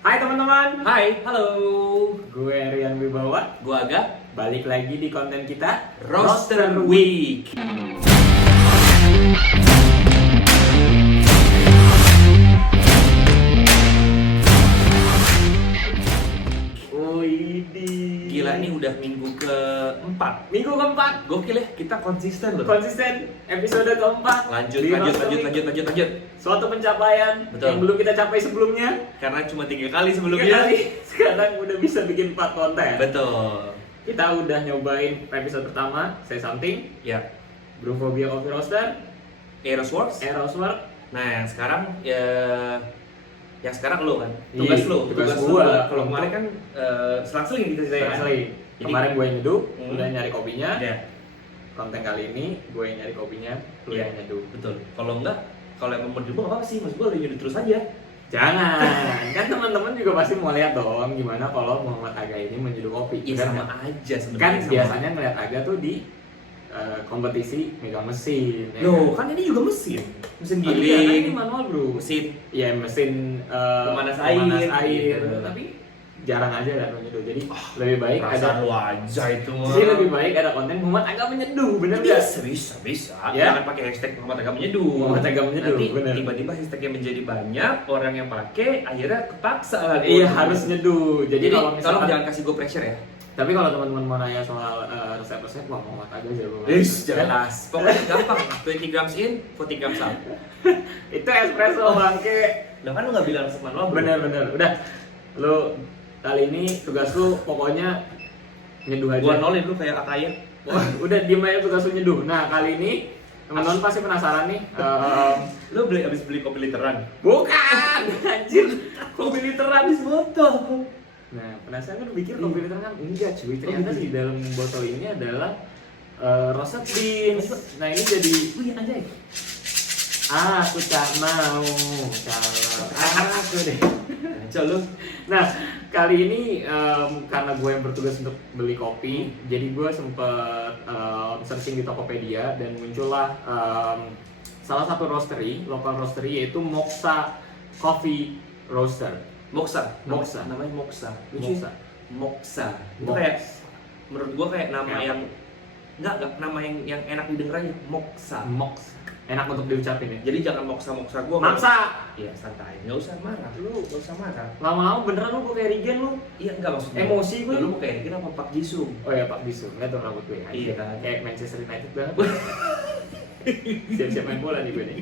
Hai teman-teman, Hai, halo. gue Rian Wibawa. Gua Aga. Balik lagi di konten kita Roster Week. Oh ini Gila, ini udah minggu keempat. minggu keempat. Gokil ya, kita konsisten loh. Konsisten episode keempat. Lanjut, di lanjut, Roster lanjut, Week. lanjut, lanjut, lanjut. Suatu pencapaian Betul. yang belum kita capai sebelumnya. Karena cuma 3 kali Tiga sebelumnya. kali. Sekarang udah bisa bikin 4 konten. Betul. Kita udah nyobain episode pertama, Say Something, Ya, Brewphobia Coffee Roaster, Aerosworks. Aeroswork. Nah, yang sekarang yang sekarang lo kan. Iya, Tugas lo, tugas lo. gua. Kalau kemarin kan selang-seling kita ceritain. Asli. Jadi- Kemarin gue yang nyeduh, Hmm. udah nyari kopinya. Ya, Konten kali ini gue yang nyari kopinya, lu Iya. yang nyeduh. betul. Kalau enggak, kalau emang mau dirubah nggak apa-apa sih, mas gua udah nyuruh terus aja. Jangan, kan teman-teman juga pasti mau lihat dong gimana kalau Muhammad Aga ini menyeduh kopi. Iya, Bener sama nggak? aja sebenarnya. Kan sama. biasanya ngeliat Aga tuh di kompetisi megang mesin. Ya Loh, kan? kan ini juga mesin Iya, kan giling, ini manual bro. mesin Ya mesin Pemanas pemanas air, air. gitu. Tapi jarang aja kan menyeduh. Jadi lebih baik ada. perasaan lu aja itu mah. Jadi lebih baik ada konten Muhammad Aga menyeduh, bener nggak? Bisa. Ya. Jangan pakai hashtag Muhammad Aga menyeduh. Muhammad Aga menyeduh, Nanti bener. tiba-tiba hashtagnya menjadi banyak, orang yang pakai, akhirnya kepaksa lah. Iya harus nyeduh. Jadi, kalau tolong misalkan jangan kasih gue pressure ya. Tapi kalau teman-teman mau nanya soal resep-resep, wah Muhammad Aga jago Jelas. Pokoknya gampang. 20 grams in, 40 grams out. Itu espresso bangke. Lah kan lu nggak bilang resep manual. Bro. Bener-bener. Udah, lu kali ini tugas lu pokoknya nyeduh aja. Gua nolin lu kayak Akaya. Wah, udah diem aja tugas lu nyeduh. Nah kali ini teman-teman pasti penasaran nih. Lu abis beli kopi literan. Bukan, anjir. Kopi literan. Habis botol. Nah penasaran lu pikir kopi literan kan? Enggak cuy. Ternyata gitu? di dalam botol ini adalah roasted beans. Nah ini jadi Wih, anjay. aku tak mau kalau aku deh. Kacau lu. Nah kali ini karena gue yang bertugas untuk beli kopi, jadi gue sempet searching di Tokopedia dan muncullah salah satu roastery, lokal roastery yaitu Moksa Coffee Roaster. Moksa. Moksa. Namanya Moksa. Lucu. Moksa. Moksa. Itu Moks. kayak menurut gua kayak nama Kayak yang enggak nama yang enak didengar aja. Moksa. Moks. Enak untuk diucapin ya. Jadi jangan moksa gua. Maksa. Iya, santai. Enggak usah marah. Lu enggak usah marah. Lama-lama beneran lu kok kayak Regen lu. Iya, enggak maksud gua. Emosi gue. Lu mau kayak gini apa Pak Jisung? Oh ya Pak Bisu, nggak tuh rambut gue. Iya kan? Kayak Manchester United banget. Siap-siap main bola nih gue nih.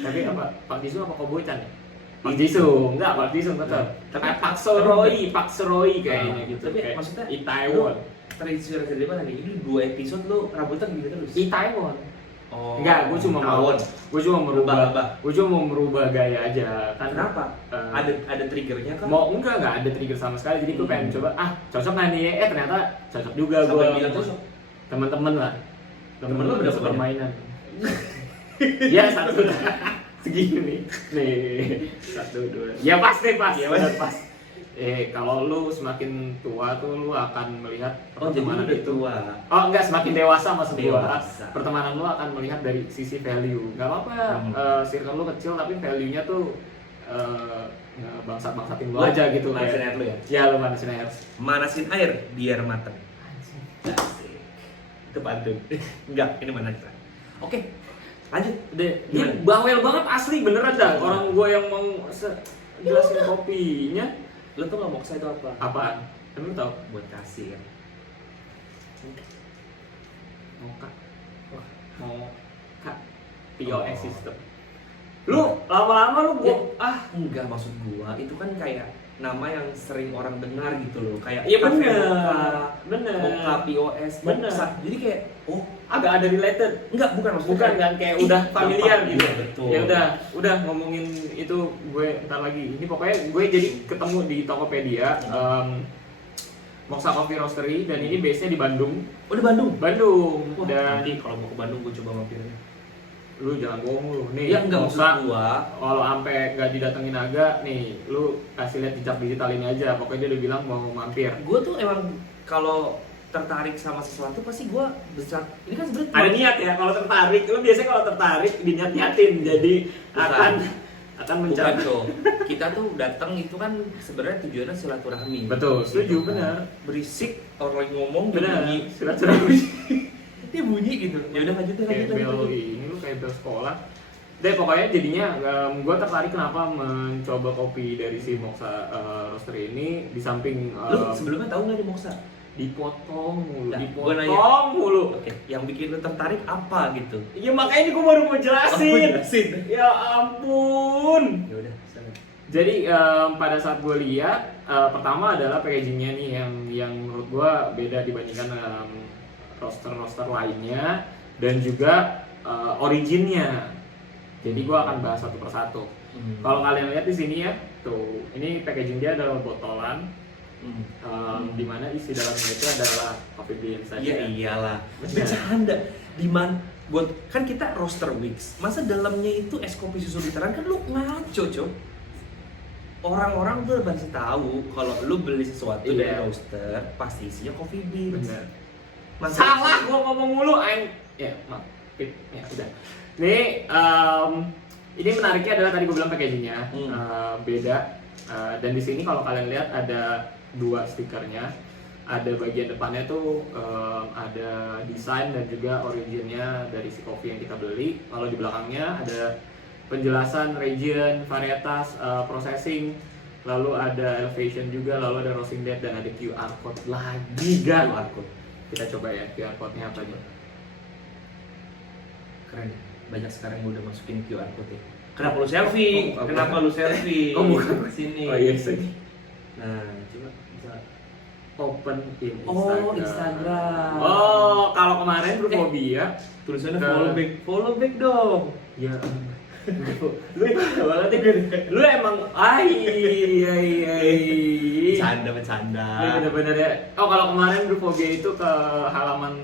Tapi apa? Pak Bisu apa Koboican ya? Pak Bisu, enggak Pak Bisu betul. Tapi Pak Seroy kayaknya gitu. Tapi Kayak maksudnya Itaewon. Terinspirasi dari mana nih? Ini 2 episode lu rambutnya gitu terus. Itaewon. Oh. Enggak, gue cuma mau, Tawon. gue cuma merubah, Lebah. gue cuma mau merubah gaya aja. Kan Kenapa? Ada triggernya kan? mau enggak ada trigger sama sekali. Jadi gue pengen coba cocok nggak nih? Ternyata cocok juga Siapa gue. yang bilang cocok? Teman-teman lah. Temen lu berapa banyak? permainan. Ya satu segini nih satu dua ya pasti pas Iya, benar pas kalau lu semakin tua tuh lu akan melihat Oh, jadi pertemanan udah itu tua. oh enggak semakin dewasa maksud gua Dewasa. pertemanan lu akan melihat dari sisi value nggak apa-apa circle lu kecil tapi value nya tuh bangsat-bangsatin lu aja gitu Manasin air kayak lu ya? ya lu manasin air Manasin air biar mateng. Asik. Itu pantun. Enggak, ini mana kita. Oke. Lanjut. Deh, dia Gimana? bawel banget asli beneran dah orang gue yang mau jelasin kopinya Lo tuh nggak moksa itu apa? apaan? Emang lu tau? Buat kasih kan. Mau kak? Wah, mau kak POS system. Lu lama-lama lu gua Enggak maksud gua, itu kan kayak nama yang sering orang dengar gitu loh. Kayak iya Cafe bener, Mocha, bener. Mocha POS, Bener. Moksa. Jadi kayak Agak ada related. enggak bukan maksudnya Bukan kan kayak udah familiar gampang, gitu. iya, betul. Ya udah ngomongin itu gue ntar lagi. Ini pokoknya gue jadi ketemu di Tokopedia Moksa Coffee Roastery dan ini base-nya di Bandung. Oh di Bandung. Bandung. Wah, Dan nanti kalau mau ke Bandung gua coba mampirnya. lu jangan bohong lu. Nih, Ya enggak maksud Moksa, gua. kalau sampai nggak didatengin Aga, nih lu kasih lihat jejak digital ini aja. Pokoknya dia udah bilang mau mampir. Gue tuh emang kalau tertarik sama sesuatu pasti gue besar. Ini kan sebenarnya Ada niat ya kalau tertarik. Lu biasanya kalau tertarik diniat-niatin. Jadi Bukan. akan akan Bukan mencari. tuh. Kita tuh datang itu kan sebenarnya tujuannya silaturahmi. Betul, setuju, Gitu. benar. Berisik orang lagi ngomong dia Benar, bunyi. silaturahmi. Dia bunyi gitu. Ya udah lanjut Kayak bel ini lu kayak bel sekolah. Deh pokoknya jadinya gue tertarik kenapa mencoba kopi dari si Moxa Roastery ini di samping Lu sebelumnya tahu nggak di Moxa? dipotong mulu, Nah, gua dipotong nanya. mulu. Oke, yang bikin lu tertarik apa gitu? Ya makanya ini gue baru mau jelasin. Jelasin. Ya ampun. Ya udah, sana. Jadi pada saat gue lihat pertama adalah packagingnya nih yang menurut gue beda dibandingkan roster lainnya dan juga originnya. Jadi gue akan bahas satu persatu. Kalau kalian lihat di sini ya, tuh ini packaging dia adalah botolan, di mana isi dalamnya itu adalah coffee bean saja. Iya iyalah. Benar. Bercanda. Buat kan kita roaster Wix. Masa dalamnya itu es kopi susu literan kan lu ngaco, Cok. Orang-orang tuh pasti tahu kalau lu beli sesuatu dari Iya. roaster pasti isinya coffee beans. Benar. Masa- Salah gue ngomong mulu, ya maaf, ya udah. Nih ini menariknya adalah tadi gue bilang packagingnya beda. Dan di sini kalau kalian lihat ada 2 stikernya. Ada bagian depannya tuh ada desain dan juga originnya dari si kopi yang kita beli. Kalau di belakangnya ada penjelasan region, varietas, processing, lalu ada elevation juga, lalu ada roasting date dan ada QR code lagi kan. QR code. Kita coba ya QR code-nya apa nih? Keren. Banyak sekarang yang udah masukin QR code ya. Kenapa lu selfie? Oh, apa? Kenapa lu selfie? Oh, bukan. Sini. Oh iya sih. Nah, coba bisa. Open in Oh, Instagram. Oh, kalau kemarin Brufobia Tulisannya Ke- follow back dong. ya lu itu banget ya. Lu emang Bercanda. Ini bener-bener ya. Oh kalau kemarin Brufobia itu ke halaman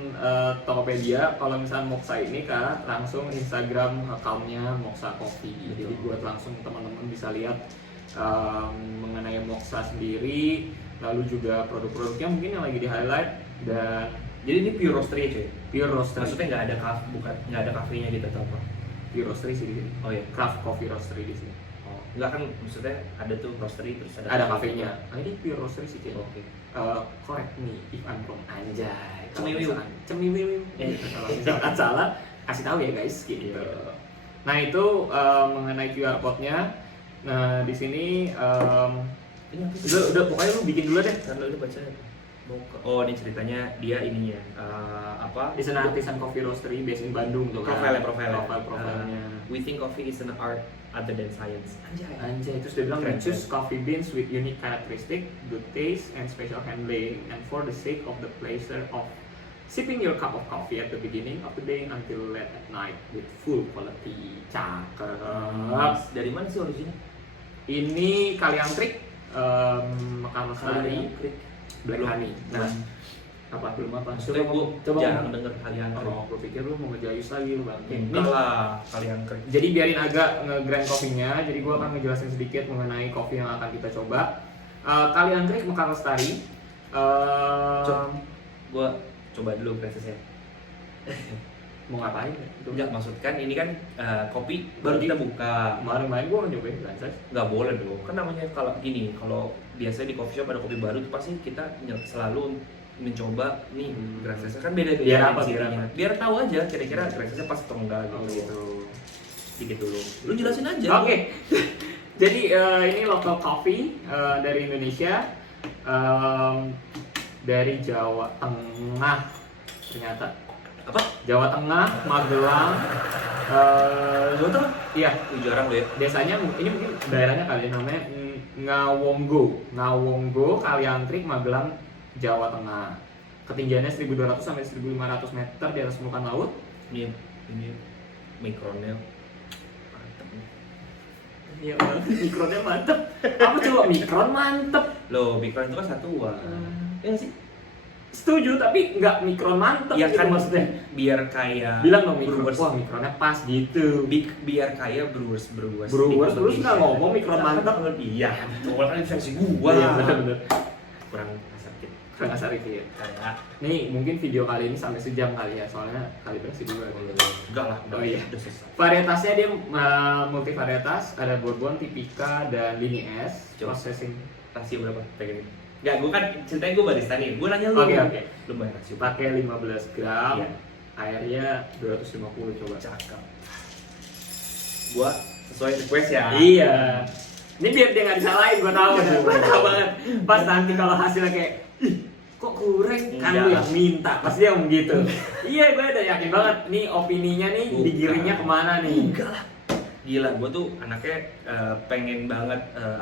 Tokopedia, kalau misalnya Moxa ini kan langsung Instagram account-nya Moxa Coffee. Jadi buat langsung teman-teman bisa lihat mengenai Moxa sendiri, lalu juga produk-produknya mungkin yang lagi di highlight dan Jadi ini pure roastery cuy. pure roastery. Maksudnya nggak ada nggak ada kafenya gitu atau apa? Pure roastery sih di sini. Oh iya. Craft coffee roastery di sini. Oh, nggak kan maksudnya ada tuh roastery terus ada. Ada kafenya. Nah, ini pure roastery sih kayaknya. Oke. Correct me if I'm wrong, anjay. Kalau Cemiwiu. misalkan cemiwiu. Kalau misalkan salah, kasih tahu ya guys gitu. Iya. Nah itu mengenai QR code-nya. Nah di sini Ini apa sih? udah pokoknya lu bikin dulu deh. Kan lu baca. Oh ini ceritanya dia ininya apa? It's an artisan coffee roastery based in Bandung tuh kan. Profilnya. We think coffee is an art other than science. Anjay, terus dia bilang we Keren, choose coffee beans with unique characteristic, good taste, and special handling, and for the sake of the pleasure of sipping your cup of coffee at the beginning of the day until late at night with full quality. Cakep. Dari mana sih originnya? Ini Kaliangkrik, Mekar Lestari, Black Belum. Honey. Nah, apa belum apa? Maksudnya gue coba jarang denger kalian Oh, gue pikir lu mau ngejayus lagi lu bang. enggak lah kalian keren. Jadi biarin agak nge-grind kopinya. Jadi gue akan ngejelasin sedikit mengenai kopi yang akan kita coba. Kaliangkrik Mekar Lestari. Gue coba dulu prosesnya. Mau ngapain? Enggak maksud kan ini kan kopi baru kita buka. Kemarin gue nyobain Glances. Nggak boleh dong. Kan namanya kalau gini, kalau biasanya di coffee shop ada kopi baru itu pasti kita selalu mencoba nih grassesnya kan beda-beda Biar apa, cirinya. Biar tahu aja kira-kira grassesnya pas atau enggak gitu. Gitu. Dikit dulu. Lu jelasin aja. Oke. Jadi ini local coffee dari Indonesia, dari Jawa Tengah ternyata. Apa? Jawa Tengah, Magelang. Jawa Tengah? Iya. Jarang lu ya. Desanya ini mungkin daerahnya kali namanya Ngawonggo, Kaliangkrik, Magelang, Jawa Tengah. Ketinggiannya 1.200 sampai 1.500 meter di atas permukaan laut. Ini mikronnya mantep nih. Iya, mikronnya mantep. Apa coba mikron mantep? Loh, mikron itu kan satuan. Ya nggak sih? Setuju, tapi nggak mikron mantep Ya gitu kan maksudnya. biar kayak Bilang dong mikron, brewers. wah mikronnya pas gitu. Biar kayak brewers Brewers di terus nggak Indonesia. ngomong mikron mantep. Iya, betul kan versi gua. Iya benar-benar. Kurang asap dikit. Makassar itu ya. Kayak Nih mungkin video kali ini sampai sejam kali ya, soalnya kalibrasi dulu. enggak lah, Oh iya. udah selesai. Varietasnya dia multi varietas, ada Bourbon, Typica, dan Lini S. Coba. Processing Rasio berapa? Pengen ini. Enggak, gue kan ceritanya gue barista nih. Gue nanya lu. Oke. Lu bayar rasio. pakai 15 gram, Iya. airnya 250 coba. Cakep. Gua sesuai request ya. Iya. Ini biar dia nggak disalahin, gue tahu dah. Gue tahu banget. Pas nanti kalau hasilnya kayak, ih, kok kurang? Kan lu yang minta, pasti dia ngomong gitu. Iya, gue udah yakin banget. Nih opininya nih digiringnya kemana nih? Enggak lah. Gila, gue tuh anaknya pengen banget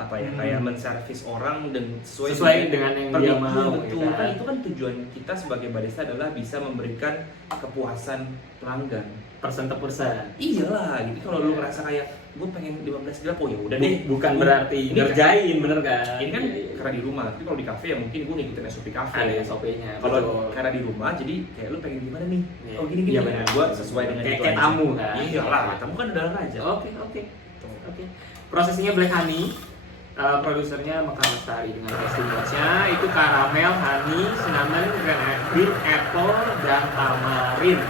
kayak menservis orang dan Sesuai dengan yang dia mau, betul. ya kan? Kan itu kan tujuan kita sebagai barista adalah bisa memberikan kepuasan pelanggan. Persen per persen. Iyalah, gitu kalau lu ngerasa kayak gue pengen 15 gram, oh ya udah deh. Bukan Gua- berarti ini ngerjain, bener kan? Ini kan Iya, iya. karena di rumah, tapi kalau di kafe ya mungkin gue ngikutin SOP kafe. Ada SOP-nya. Kalau karena di rumah, jadi kayak lu pengen gimana nih? Iya. Oh gini Iya, benar. Gue sesuai dengan Kayak itu aja. tamu kan? Iya lah, tamu kan adalah raja. Oke. Prosesnya Black Honey. Produsernya Mekar Lestari dengan tasting notes-nya itu karamel, honey, cinnamon, green apple, dan tamarin.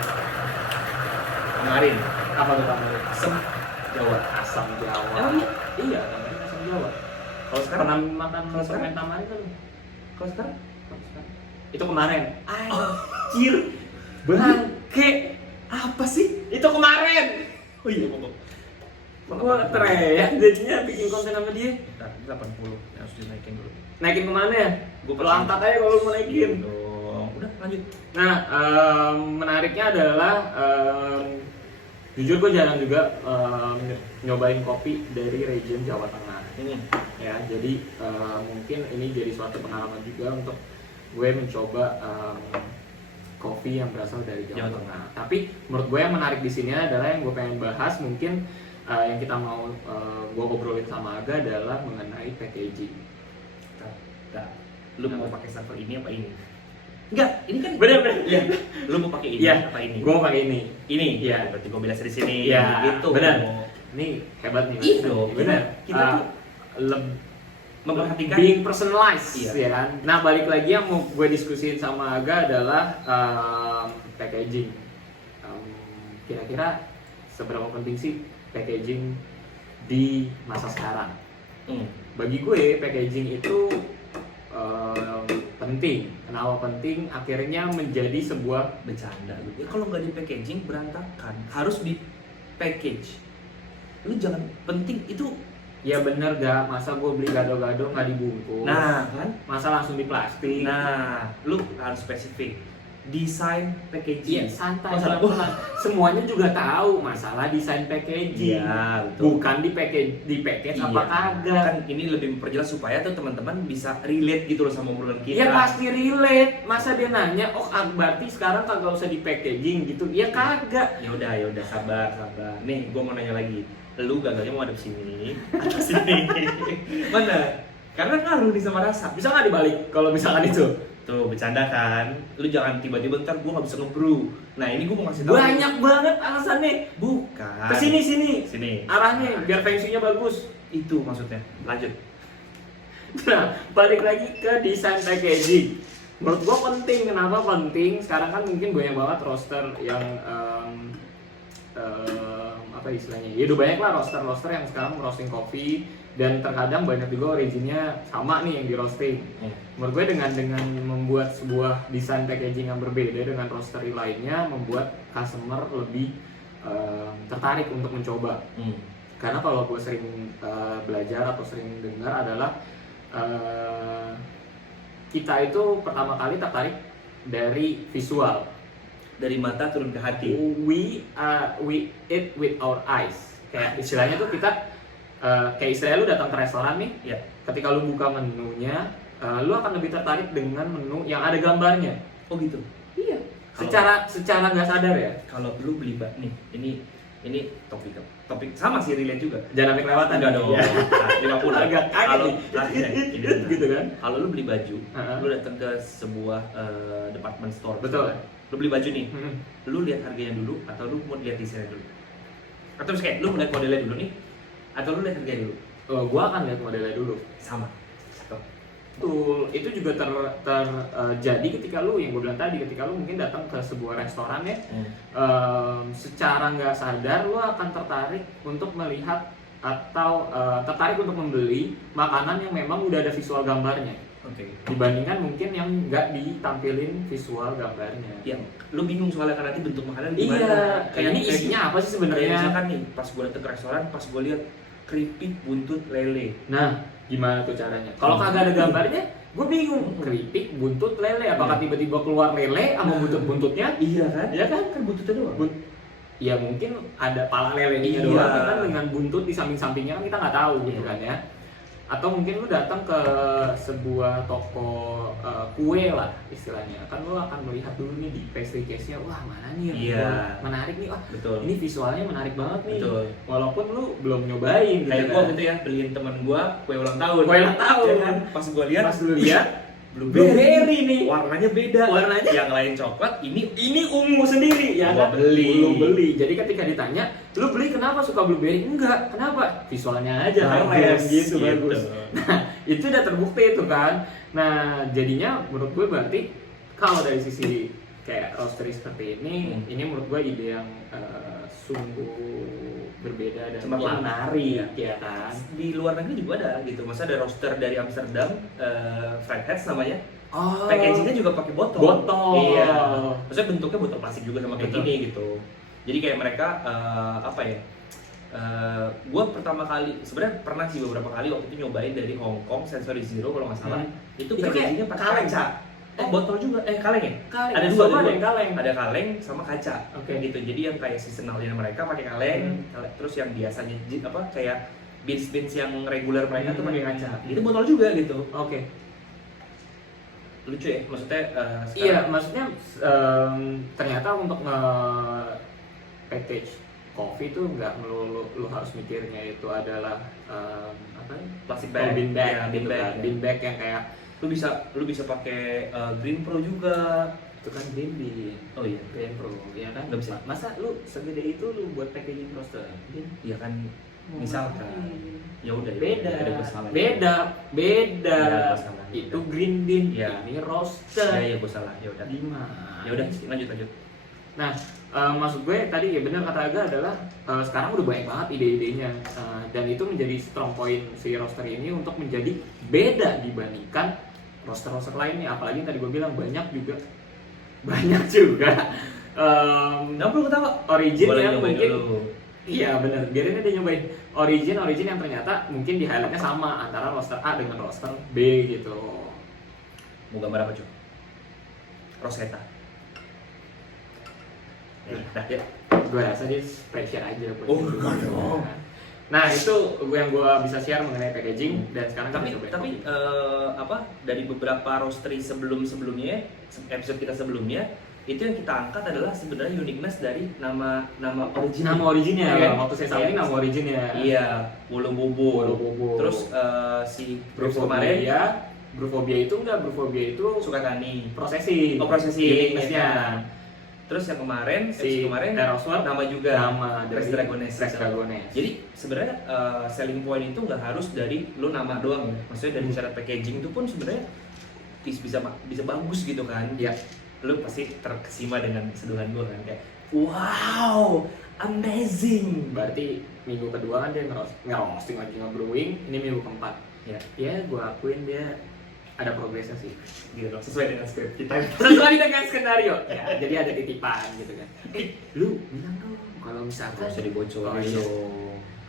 Kemarin Apa tuh tamarin? asam Jawa. Asam Jawa. Oh iya. Iya, tamarin asam Jawa. Kalau sekarang Pernah makan Kalau sekarang? permen tamarin kan? kalau sekarang Itu kemarin. Anjir. Bangke. apa sih? Itu kemarin. Oh iya, pokok. Gua teriak jadinya bikin konten sama dia. Bentar, 80 harus dinaikin dulu. Naikin kemana ya? Gua Lo angkat aja kalau mau naikin. dong. Udah lanjut. Nah, menariknya adalah jujur gue jarang juga nyobain kopi dari region Jawa Tengah. Ini Ya, jadi mungkin ini jadi suatu pengalaman juga untuk gue mencoba kopi yang berasal dari Jawa Jawa Tengah. Tapi menurut gue yang menarik di sini adalah yang gue pengen bahas mungkin yang kita mau gue obrolin sama Aga adalah mengenai packaging. Nah, lu mau pakai sampel ini apa ini? Enggak, ini kan Bener. Iya. Lu mau pakai ini Iya, apa ini? gue mau pakai ini. Ini. Iya. Berarti gue bilas di sini. Iya, gitu. benar. Ini hebat nih. Iya dong. Bener. Kita tuh memperhatikan being personalized, Iya. ya kan. Nah, balik lagi yang mau gue diskusin sama Aga adalah packaging. Kira-kira seberapa penting sih packaging di masa sekarang? Bagi gue packaging itu penting. Kenapa penting? Akhirnya menjadi sebuah bercanda lu. Ya kalau nggak di packaging berantakan. Harus di package. Lu jangan penting itu. ya bener gak, masa gue beli gado-gado nggak dibungkus, Nah, kan? masa langsung di plastik. Nah, lu harus spesifik. Desain Iya, packaging. santai, Masalah- pelan-pelan. Semuanya juga tahu masalah desain packaging. Iya, betul. Bukan di package apa Iya. kagak. Kan ini lebih memperjelas supaya tuh teman-teman bisa relate gitu loh sama obrolan kita. Ya pasti relate. Masa dia nanya, "Oh, berarti sekarang kagak usah di packaging gitu." Ya kagak. Ya udah sabar. Nih, gua mau nanya lagi. Lu gagalnya mau hadap sini atau sini? Mana? Karena ngaruh nih sama rasa. Bisa nggak dibalik kalau misalkan itu? Tuh, bercanda kan? Lu jangan tiba-tiba ntar gua nggak bisa ngebrew. Nah, ini gua mau ngasih tahu. Banyak banget alasannya. Bukan. Ke sini. Sini. Arahnya biar feng shui-nya bagus. Itu maksudnya. Lanjut. Nah, balik lagi ke desain packaging. Menurut gua penting. Kenapa penting? Sekarang kan mungkin banyak banget roaster yang apa istilahnya? Ya udah banyak lah roaster yang sekarang roasting kopi, dan terkadang banyak juga originnya sama nih yang di roasting. Menurut gue dengan membuat sebuah desain packaging yang berbeda dengan roastery lainnya membuat customer lebih tertarik untuk mencoba. Karena kalau gue sering belajar atau sering dengar adalah kita itu pertama kali tertarik dari visual. Dari mata turun ke hati. We eat with our eyes. Kayak istilahnya tuh kita kayak istilahnya lu datang ke restoran nih. Ya. Ketika lu buka menunya, lu akan lebih tertarik dengan menu yang ada gambarnya. Oh gitu. Iya. Secara nggak sadar ya. Kalau lu beli ini topik sama sih, relate juga. Jangan sampai kelewatan. Enggak dong. Ya. 50. Agak Kalau kaget nih. Gitu kan. Kalau lu beli baju, Uh-huh. lu datang ke sebuah department store. Betul. Lu beli baju nih, Hmm. lu lihat harganya dulu atau lu mau lihat desainnya dulu? Atau kayak lu lihat modelnya dulu nih, atau lu lihat harganya dulu? Gua akan lihat modelnya dulu. Sama. Cakep. Betul, itu juga terjadi ketika lu, yang gue bilang tadi, ketika lu mungkin datang ke sebuah restoran ya, secara nggak sadar lu akan tertarik untuk melihat atau tertarik untuk membeli makanan yang memang udah ada visual gambarnya. Dibandingkan mungkin yang nggak ditampilin visual gambarnya. Yang lu bingung soalnya kan nanti bentuk makanan gimana. Iya, kayak ini isinya apa sih sebenarnya? Misalkan nih, pas gue datang ke restoran, pas gue lihat keripik buntut lele. Nah, gimana tuh caranya? Kalau kagak ada gambarnya, gue bingung. Keripik buntut lele, apakah tiba-tiba keluar lele sama buntut-buntutnya? Iya kan? Iya kan? Kan buntutnya doang. Ya mungkin ada pala lelenya Iya. doang, kan dengan buntut di samping-sampingnya kan kita nggak tahu gitu kan ya. Atau mungkin lu datang ke sebuah toko kue lah istilahnya, kan lu akan melihat dulu nih di pastry case-nya, wah mana nih yang menarik nih, wah betul. ini visualnya menarik banget nih. Betul. Walaupun lu belum nyobain gitu kayak kan. gua gitu ya, beliin teman gua kue ulang tahun. Kue ulang tahun. Ya kan? Pas gua lihat, blueberry nih. Warnanya beda. Warnanya yang lain coklat, ini ungu sendiri ya gua kan? beli. Lu beli. Jadi ketika ditanya, lu beli kenapa suka blueberry? Enggak, kenapa? Visualnya aja keren gitu, bagus. Nah, itu udah terbukti itu kan. Nah, jadinya menurut gue berarti kalau dari sisi kayak roastery seperti ini menurut gue ide yang sungguh berbeda dan Cemerlang. menarik ya kan. Di luar negeri juga ada gitu. Masa ada roaster dari Amsterdam, Flatheads namanya. Oh, Packagingnya juga pakai botol. Botol. Iya. Maksudnya bentuknya botol plastik juga sama kayak Betul. gini gitu. Jadi kayak mereka apa ya? Gue pertama kali sebenarnya pernah sih beberapa kali waktu itu nyobain dari Hong Kong Sensory Zero kalau nggak salah. Itu Itu packagingnya kayak pakai kaleng. kaca. Botol juga, kaleng ya? Kaleng. Ada Semua dua, ada yang kaleng. Ada kaleng sama kaca. Oke. Gitu. Jadi yang kayak seasonalnya mereka pakai kaleng, terus yang biasanya apa kayak beans yang reguler mereka tuh pakai kaca. Itu botol juga gitu. Oke. Lucu ya, maksudnya Iya, maksudnya ternyata untuk package coffee itu nggak melulu lu harus mikirnya itu adalah apa ya? plastik Bean bag, ya, gitu kan. Bean bag yang kayak lu bisa pakai Green Pro juga. itu kan green bean. Oh iya, Green Pro, ya kan? Nggak bisa. Masa lu segede itu lu buat packaging roaster? iya kan. Misalkan ya udah beda, ada gua salah. beda. Ya, gua salah. Itu green bean, Ya. ini roaster. Ya gue salah. Ya udah. Gimana? Ya udah, lanjut. Nah, maksud gue tadi ya benar kata Aga adalah sekarang udah banyak banget ide-idenya dan itu menjadi strong point si roaster ini untuk menjadi beda dibandingkan roaster-roaster lainnya. Apalagi yang tadi gue bilang banyak juga Nggak perlu ketawa. origin Boleh yang nyobain mungkin dulu. iya benar, biarin dia nyobain origin yang ternyata mungkin di highlightnya sama antara roaster A dengan roaster B gitu. Mau gambar apa cuy? Rosetta. Ya. Gue rasa dia pressure aja buat Oh, itu. enggak dong. Nah itu yang gue bisa share mengenai packaging dan sekarang kita cobain Tapi kopi. apa dari beberapa roastery sebelumnya episode kita sebelumnya itu yang kita angkat adalah sebenarnya uniqueness dari nama origin. Nama originnya Iya. waktu saya sampaikan nama originnya. Iya, Wolo Bobo. Bobo. Terus si Bruce kemarin Brufobia itu enggak, Brufobia itu Sukatani. prosesi. Oh, prosesi. Uniqueness-nya. Terus yang kemarin Si Teroswell nama juga nama Rex dari Dragones. Rex Dragones. Jadi sebenarnya selling point itu nggak harus dari lu nama doang ya. Maksudnya dari cara packaging itu pun sebenarnya bisa bagus gitu kan. Iya. Lu pasti terkesima dengan seduhan gua kan kayak wow, amazing. Berarti minggu kedua kan dia ngerosting lagi nge-brewing, ini minggu keempat. Ya, Ya gue akuin dia ada progresnya sih. gitu. Sesuai dengan skrip kita. Sesuai dengan skenario. Ya, jadi ada titipan gitu kan. Lu bilang dong kalau misalkan Bisa dibocorin. Oh, iya.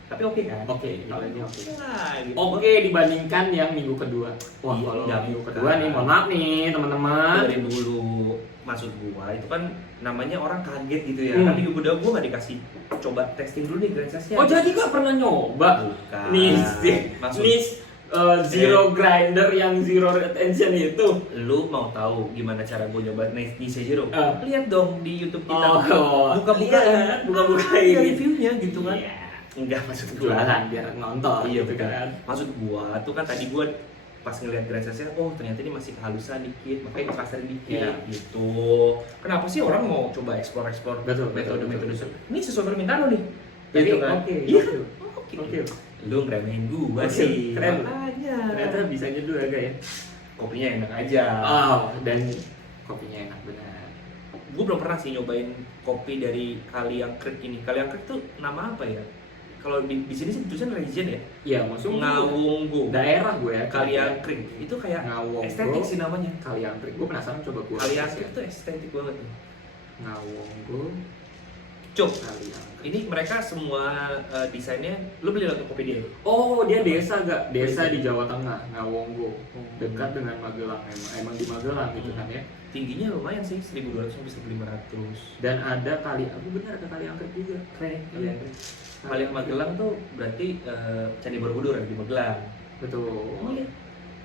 Tapi oke kan? Oke, kalau ini oke. Nah, gitu. Oke dibandingkan yang minggu kedua. Wah, Iya, kalau iya. minggu kedua nih, mohon maaf nih teman-teman. Dari dulu maksud gua itu kan namanya orang kaget gitu ya. Hmm. Kan minggu kedua gua nggak dikasih coba testing dulu nih gransesnya. Oh jadi gak pernah nyoba? Bukan. Nis zero grinder yang zero retention itu. Lu mau tahu gimana cara gue nyoba Nice Zero? Ah. Lihat dong di YouTube kita. Oh, buka-bukain buka-bukain. reviewnya gitu kan. Iya. Enggak maksud gua. Jualan biar nonton Iya gitu betul. kan. Maksud gua tuh kan tadi gua pas ngeliat gransesnya, oh ternyata ini masih kehalusan dikit, makanya dipasang dikit Iya. gitu. Kenapa sih orang mau coba explore Betul, metode-metode? betul. Ini sesuai permintaan lo nih. Jadi Gitu kan? oke, Iya. oke. Lu ngeremehin gua Oke, sih. keren. Makanya. Ternyata bisa nyeduh agak ya. kopinya enak aja. Dan kopinya enak benar. Gue belum pernah sih nyobain kopi dari Kaliang Creek ini. Kaliang Creek tuh nama apa ya? Kalau di sini sih tulisan region ya. Iya, maksudnya Ngawonggo. daerah gue ya. Kaliang Creek itu kayak Ngawonggo. estetik sih namanya. Kaliang Creek. Gue penasaran coba gue. Kaliang Creek tuh estetik banget nih. Ngawonggo. Cuk, Kaliang Creek. ini mereka semua desainnya, lu beli lewat Tokopedia? Oh, dia desa gak? Desa di Jawa Tengah, Ngawonggo. Dekat dengan Magelang, emang di Magelang gitu kan ya. Tingginya lumayan sih, 1.200 sampai 1.500. Dan ada aku benar ada Kaliang Creek juga. Keren, Kaliang Creek. Kaliang Magelang tuh berarti Candi Borobudur ada di Magelang. Betul. Oh iya.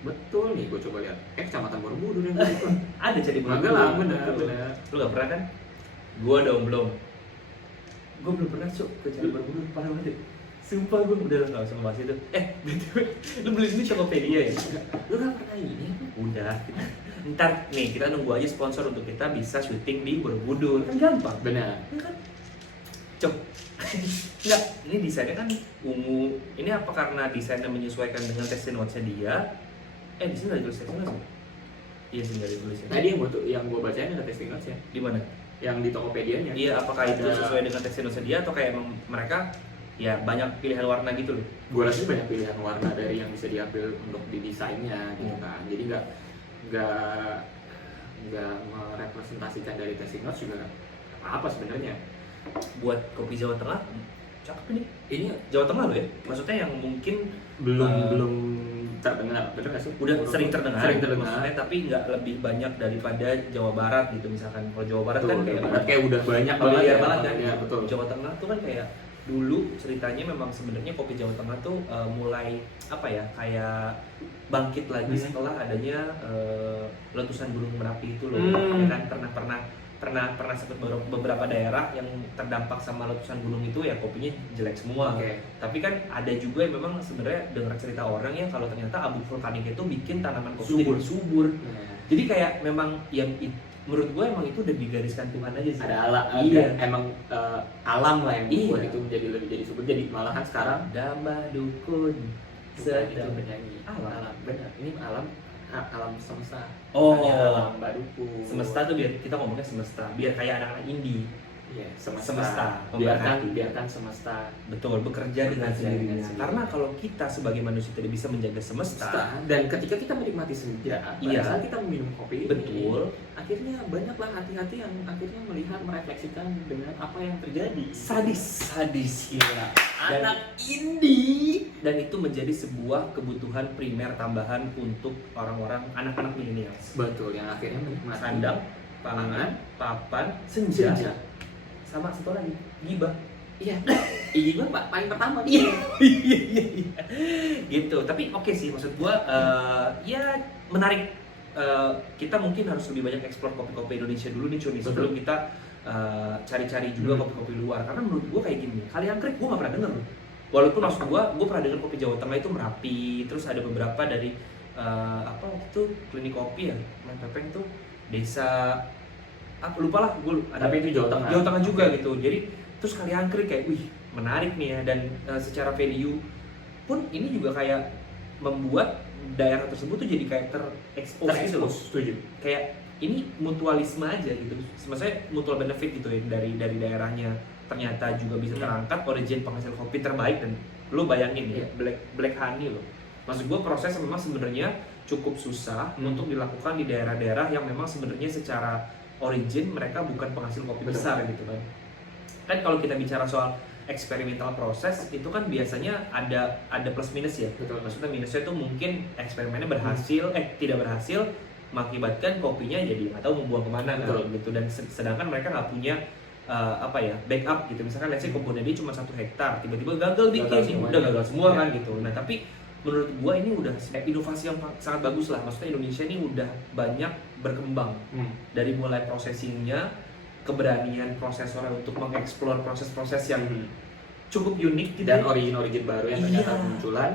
Betul nih, gue coba lihat. Kecamatan Borobudur yang itu. Ada Candi Borobudur. Magelang, benar, Betul. benar. Lu gak pernah kan? Gua dong belum. Gue belum pernah cuk ke Candi Borobudur, parah banget. Sumpah gue udah nggak usah ngebahas itu. BTW, lu beli ini Tokopedia ya? Lu gak pernah ini? Udah. Ntar nih kita nunggu aja sponsor untuk kita bisa syuting di Borobudur. Kan gampang. Benar. Ya kan? Cuk. Enggak, ini desainnya kan ungu. Ini apa karena desainnya menyesuaikan dengan testing notes-nya dia? Di sini ada tulis testing notes. Iya sih, nggak ada tulisnya. Tadi yang gue bacain ada testing notes ya. Di mana? Yang di Tokopedia-nya. Iya, apakah itu Ada- sesuai dengan testing notes dia atau kayak emang mereka ya banyak pilihan warna gitu loh? Gue rasa banyak pilihan warna dari yang bisa diambil untuk di desainnya gitu kan. Jadi nggak merepresentasikan dari testing notes juga apa sebenarnya. Buat kopi Jawa Tengah, cakep ini. Ini Jawa Tengah loh ya? Maksudnya yang mungkin belum terdengar, bener nggak sih? udah sering terdengar, Sering terdengar. maksudnya tapi nggak lebih banyak daripada Jawa Barat gitu misalkan. Kalau Jawa Barat kan kayak kayak udah banyak familiar banget kan. ya, betul. Jawa Tengah tuh kan kayak dulu ceritanya memang sebenarnya kopi Jawa Tengah tuh mulai apa ya, kayak bangkit lagi setelah adanya letusan Gunung Merapi itu loh. Ya kan pernah sempat beberapa daerah yang terdampak sama letusan gunung itu ya kopinya jelek semua. Oke. Tapi kan ada juga yang memang sebenarnya dengar cerita orang ya kalau ternyata abu vulkanik itu bikin tanaman kopi jadi subur. Jadi kayak memang yang menurut gue emang itu udah digariskan Tuhan aja sih. Ada alam, Iya. emang alam lah yang membuat Iya. itu jadi subur. Jadi malahan sekarang Damba dukun itu sedang penyanyi alam. benar. Ini alam semesta. Oh. Hanya alam baduku. Semesta tuh biar kita ngomongnya semesta, biar kayak anak-anak indie. Iya, Semesta. Biarkan semesta Betul, bekerja dengan Bekerja dengan sendirinya. sendirinya. Karena kalau kita sebagai manusia tidak bisa menjaga semesta, dan ketika kita menikmati senja, Iya. pada saat kita meminum kopi ini, betul, akhirnya banyaklah hati-hati yang akhirnya melihat merefleksikan dengan apa yang terjadi. sadis Gila. Dan- Anak indie. dan itu menjadi sebuah kebutuhan primer tambahan untuk orang-orang anak-anak milenial. Betul, yang akhirnya menikmati Sandang, pangan, papan, senja, senja. sama satu lagi, gibah. Iya. Ini gue paling pertama. Iya. Gitu. Tapi oke sih, maksud gua ya menarik. Kita mungkin harus lebih banyak explore kopi-kopi Indonesia dulu nih Cuni, sebelum kita cari-cari juga kopi-kopi luar. Karena menurut gua kayak gini, Kaliang Creek gua nggak pernah denger loh. Walaupun maksud gua pernah denger kopi Jawa Tengah itu Merapi, terus ada beberapa dari apa waktu itu klinik kopi ya, Mas Pepeng tuh desa lupa lah, gue ada. Tapi itu Jawa Tengah. Jawa Tengah juga gitu. Jadi terus Kaliang Creek kayak, wih menarik nih ya, dan secara value pun ini juga kayak membuat daerah tersebut tuh jadi kayak terekspos gitu loh. Setuju. Kayak ini mutualisme aja gitu. Maksudnya mutual benefit gitu ya dari daerahnya. Ternyata juga bisa terangkat origin penghasil kopi terbaik, dan lo bayangin ya, black honey loh. Maksud gue proses yang memang sebenarnya cukup susah untuk dilakukan di daerah-daerah yang memang sebenarnya secara origin mereka bukan penghasil kopi besar gitu kan. Kan kalau kita bicara soal eksperimental proses itu kan biasanya ada plus minus ya. Betul. Maksudnya minusnya itu mungkin eksperimennya berhasil, tidak berhasil, mengakibatkan kopinya jadi nggak tahu membuang kemana kan, gitu. Dan sedangkan mereka nggak punya backup gitu. Misalkan let's say kebunnya dia cuma 1 hektar, tiba-tiba gagal bikin, udah gagal semua kan gitu. Nah tapi menurut gua ini udah inovasi yang sangat bagus lah. Maksudnya Indonesia ini udah banyak berkembang dari mulai processingnya, keberanian prosesornya untuk mengeksplor proses-proses yang cukup unik gitu. Dan origin baru yang ternyata Iya. munculan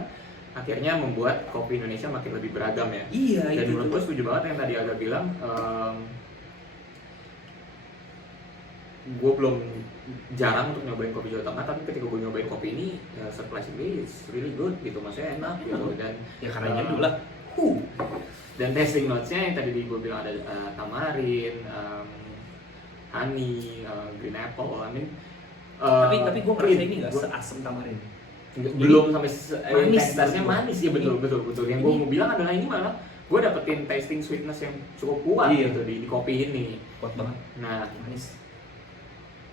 akhirnya membuat kopi Indonesia makin lebih beragam ya. Iya, Dan itu menurut gue setuju banget yang tadi Aga bilang. Gue belum jarang untuk nyobain kopi Jawa Tengah, tapi ketika gue nyobain kopi ini, surprisingly it's really good gitu, maksudnya enak gitu. Dan ya karena ini dulu lah. Dan tasting notes-nya yang tadi gue bilang ada tamarin, honey, green apple, Tapi gue ngerasa ini nggak Gua- seasem tamarin. belum sampai manis intensitasnya gitu. manis ya, betul. Yang gue mau bilang adalah ini malah gue dapetin tasting sweetness yang cukup kuat Iya. gitu di kopi ini. Kuat banget, Nah, manis.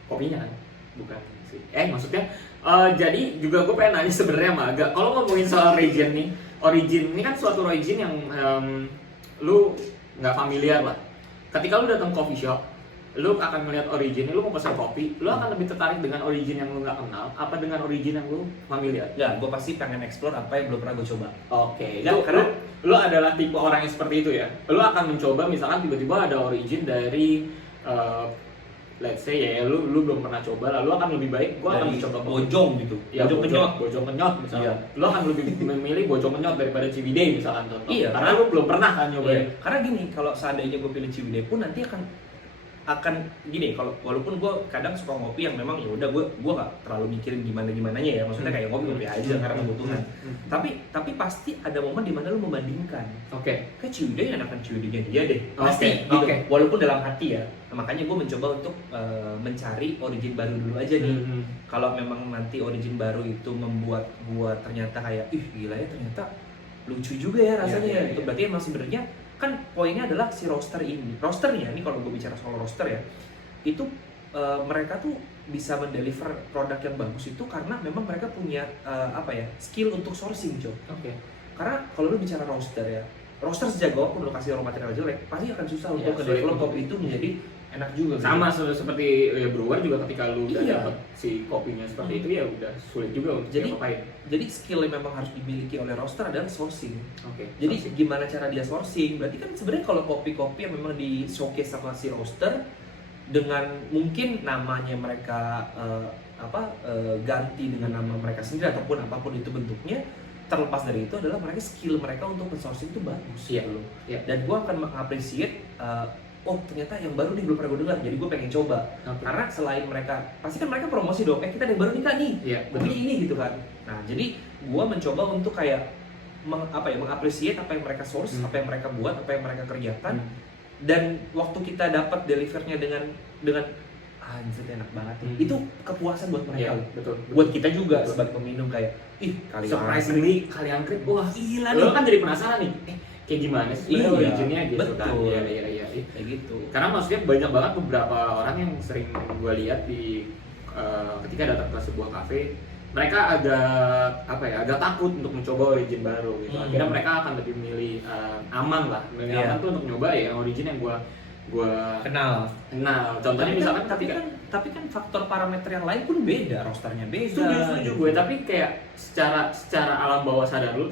kopinya kan bukan sih. Maksudnya jadi juga gue pengen nanya sebenarnya sama Aga, kalau ngomongin soal origin ini kan suatu origin yang lu nggak familiar lah. Ketika lu datang coffee shop, lu akan melihat origin, lu mau pesan kopi, lu akan lebih tertarik dengan origin yang lu nggak kenal, apa dengan origin yang lu familiar? Ya, gue pasti pengen explore apa yang belum pernah gue coba. Oke, Ya, karena- lu adalah tipe orang yang seperti itu ya. Lu akan mencoba misalkan tiba-tiba ada origin dari let's say ya lu belum pernah coba, lalu akan lebih baik gua akan Dari mencoba Bojong gitu. Ya, Bojong kenyot. Bojong kenyot misalnya. Iya. Lu akan lebih memilih bojong kenyot daripada Ciwidey misalkan contoh. Iya, Karena lu belum pernah kan Iya, nyobain. karena gini, kalau seandainya gue pilih Ciwidey pun nanti akan gini, kalau walaupun gue kadang suka ngopi yang memang ya udah gue nggak terlalu mikirin gimananya ya, maksudnya kayak ngopi aja karena kebutuhan. Tapi pasti ada momen dimana lu membandingkan. Oke. Kayak Ciwidey enakan Ciwidey-nya dia deh, Oke, pasti gitu. oke. Walaupun dalam hati ya. Nah, makanya gue mencoba untuk mencari origin baru dulu aja nih. Kalau memang nanti origin baru itu membuat gue ternyata kayak gila ya, ternyata lucu juga ya rasanya. Iya. Itu berarti emang sebenarnya kan poinnya adalah si roasternya ini kalau gue bicara soal roaster ya, itu mereka tuh bisa mendeliver produk yang bagus itu karena memang mereka punya skill untuk sourcing, Cok. Oke. Karena kalau lu bicara roaster sejago apapun lu kasih raw material jelek, pasti akan susah Ya, untuk sulit ngedevelop untuk- kopi itu menjadi enak juga. Sama seperti ya, brewer juga ketika lu udah Iya. dapet si kopinya seperti itu ya udah sulit juga untuk Jadi- diapain. Jadi skill yang memang harus dimiliki oleh roaster adalah sourcing. Oke. Jadi gimana cara dia sourcing? Berarti kan sebenarnya kalau kopi-kopi yang memang di showcase sama si roaster dengan mungkin namanya mereka ganti dengan nama mereka sendiri ataupun apapun itu bentuknya, terlepas dari itu adalah mereka skill mereka untuk men-sourcing itu bagus. Iya. Gitu loh. Iya. Dan gue akan mengapresiasi ternyata yang baru nih belum pernah gue dengar, jadi gue pengen coba. Oke. Karena selain mereka, pasti kan mereka promosi dong, kita ada yang baru nih Kak nih, Iya, kopi ini gitu kan. Nah jadi gue mencoba untuk kayak mengapresiasi apa yang mereka source, apa yang mereka buat, apa yang mereka kerjakan. Dan waktu kita dapat delivernya dengan anjir enak banget nih. Itu kepuasan buat mereka. Iya, betul. Buat kita juga sebagai peminum kayak kali Surprisingly kalian krit, wah gila lo nih. kan jadi penasaran nih, kayak gimana sih sebenarnya Iya, originnya gitu kan. betul. Iya. Kayak gitu. Karena maksudnya banyak banget beberapa orang yang sering gue lihat di ketika datang ke sebuah kafe, mereka agak takut untuk mencoba origin baru gitu. Akhirnya mereka akan lebih memilih aman lah, memilih Iya. aman tuh untuk nyoba ya origin yang gue Kenal. kenal. Contohnya misalkan tapi kan faktor parameter yang lain pun beda, rosternya beda. setuju gue, tapi kayak secara alam bawah sadar lu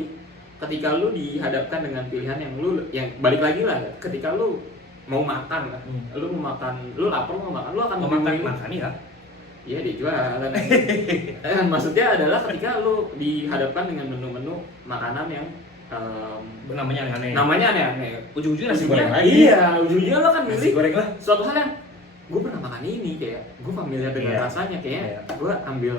ketika lu dihadapkan dengan pilihan yang balik lagi lah, ketika lu mau makan lah, lu lapar mau makan, lu akan makan ya. Iya dijual. Maksudnya adalah ketika lu dihadapkan dengan menu-menu makanan yang Namanya aneh-aneh. namanya aneh-aneh. Ujung-ujungnya nasi goreng Ujungnya- lagi. Iya, ujungnya lo kan Nasi milih goreng lah. suatu hal yang gue pernah makan ini, kayak gue familiar dengan Iya. rasanya, kayaknya Iya. gue ambil.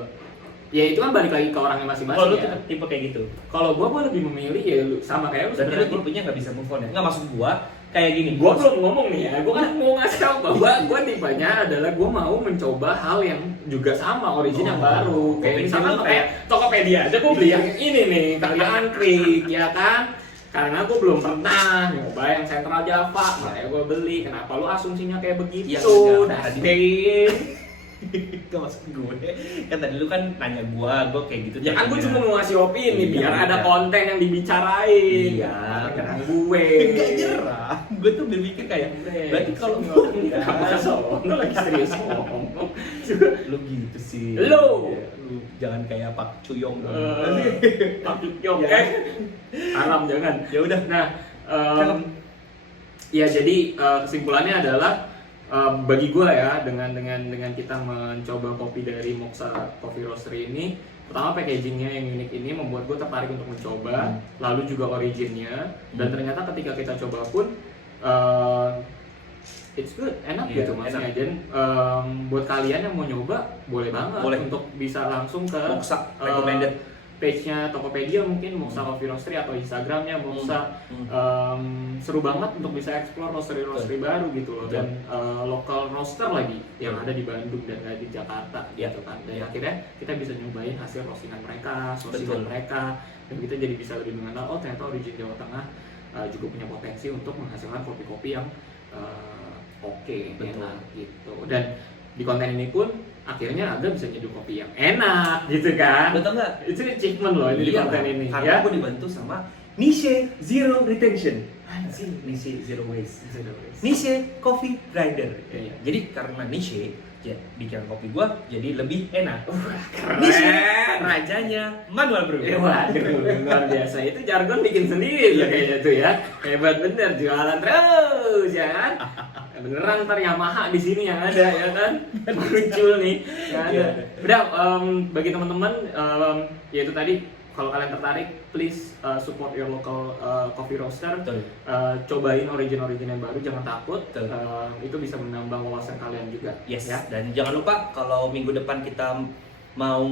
Ya itu kan balik lagi ke orangnya masing-masing. Kalau lu ya. tipe kayak gitu. Kalau gue lebih memilih ya sama kayak lu Dan lu sebenarnya. tipenya nggak bisa move on ya? Nggak, maksud gua kayak gini. Gue belum ngomong nih ya, gue kan mau ngasih tau bahwa gue tipenya adalah gue mau mencoba hal yang juga sama origin yang baru. Kayak Origin misalkan lu kayak Tokopedia aja gue beli yang ini nih, kalian klik ya kan. Karena gue belum pernah nyoba yang Central Java, makanya gue beli. Kenapa lu asumsinya kayak begitu? Ya, enggak. Dustin. Itu maksud gue. Kan tadi lu kan nanya gua kayak gitu. Ya kan gue cuma mau ngasih opini Iya, biar ada iya. konten yang dibicarain. Iya, Kenapa gue. Enggak nyerah. Gue tuh berpikir kayak berarti kalau Kenapa sono lagi serius ngomong. lu gitu sih. Lu. Lu jangan kayak Pak Cuyong. Pak Yukyong, Ya. Haram jangan. Ya udah. Nah, Cakep. ya jadi kesimpulannya adalah bagi gue ya dengan kita mencoba kopi dari Moxa Coffee Roastery ini, pertama packagingnya yang unik ini membuat gue tertarik untuk mencoba, lalu juga originnya, dan ternyata ketika kita coba pun it's good, enak Iya, gitu maksudnya. enak. Dan buat kalian yang mau nyoba boleh banget Boleh. untuk bisa langsung ke Moxa recommended. page-nya Tokopedia mungkin, Moksa Coffee Roastery atau Instagramnya Moksa. Seru banget untuk bisa explore roastery baru gitu loh, dan local roaster lagi yang ada di Bandung dan ada di Jakarta gitu kan. Dan akhirnya kita bisa nyobain hasil roastingan mereka, sourcingan mereka, dan kita jadi bisa lebih mengenal ternyata Origin Jawa Tengah juga punya potensi untuk menghasilkan kopi-kopi yang oke, enak gitu. Dan di konten ini pun akhirnya Aga bisa nyeduh kopi yang enak gitu kan. Betul nggak? Itu achievement loh ini di konten ini. Karena aku dibantu sama Niche Zero Retention. Niche Zero Waste. Niche Coffee Grinder. Iya. Jadi karena Niche, ya bikin kopi gua jadi lebih enak. Keren. Niche rajanya manual brew. Waduh, luar biasa. Itu jargon bikin sendiri ya kayaknya tuh ya. Hebat bener, jualan terus ya kan. Beneran ntar Yamaha di sini yang ada ya kan, muncul nih yang ada. Udah, bagi teman-teman, ya itu tadi, kalau kalian tertarik, please support your local coffee roaster. Cobain origin yang baru, jangan takut. Itu bisa menambah wawasan kalian juga. Yes. Ya. Dan jangan lupa kalau minggu depan kita mau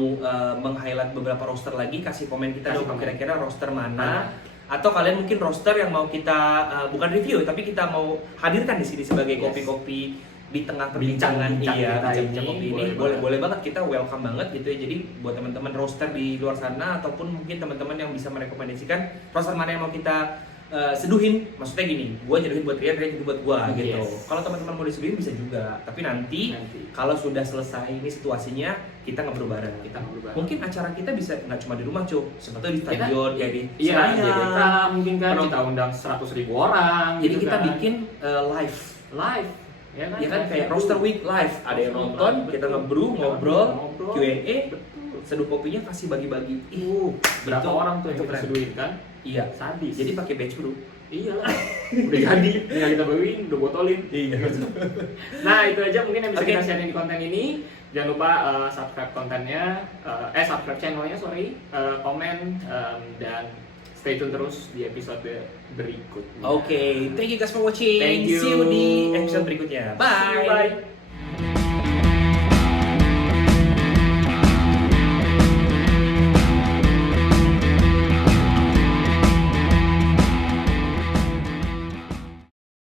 meng-highlight beberapa roaster lagi, kasih komen kita dong kira-kira roaster mana. Atau kalian mungkin roaster yang mau kita bukan review tapi kita mau hadirkan di sini sebagai kopi-kopi di tengah perbincangan bincang-bincang kopi ini. Boleh banget, kita welcome banget gitu ya. Jadi buat teman-teman roaster di luar sana ataupun mungkin teman-teman yang bisa merekomendasikan roaster mana yang mau kita seduhin, maksudnya gini, gue nyeduhin buat Rian jadi buat gue gitu. Kalau teman-teman mau diseduhin bisa juga, tapi nanti kalau sudah selesai ini situasinya kita ngobrol bareng. Mungkin acara kita bisa nggak cuma di rumah cuy, sebetulnya di stadion kayak di Senayan, mungkin kan kita undang 100.000 orang. Jadi gitu kita kan. bikin live, ya kan kayak roaster week live, ada yang nonton, kita ngebrew, ngobrol, Q&A, seduh kopinya kasih bagi-bagi. Berapa itu orang tuh yang kita seduhin kan? Iya, sadis. jadi pakai batch bro. Iya lah, udah jadi, tinggal kita bawain, udah botolin. Iya. Nah itu aja mungkin yang bisa kita share di konten ini. Jangan lupa subscribe kontennya, subscribe channelnya, komen, dan stay tune terus di episode berikutnya. Oke, thank you guys for watching. Thank you. See you di episode berikutnya. Bye. Bye.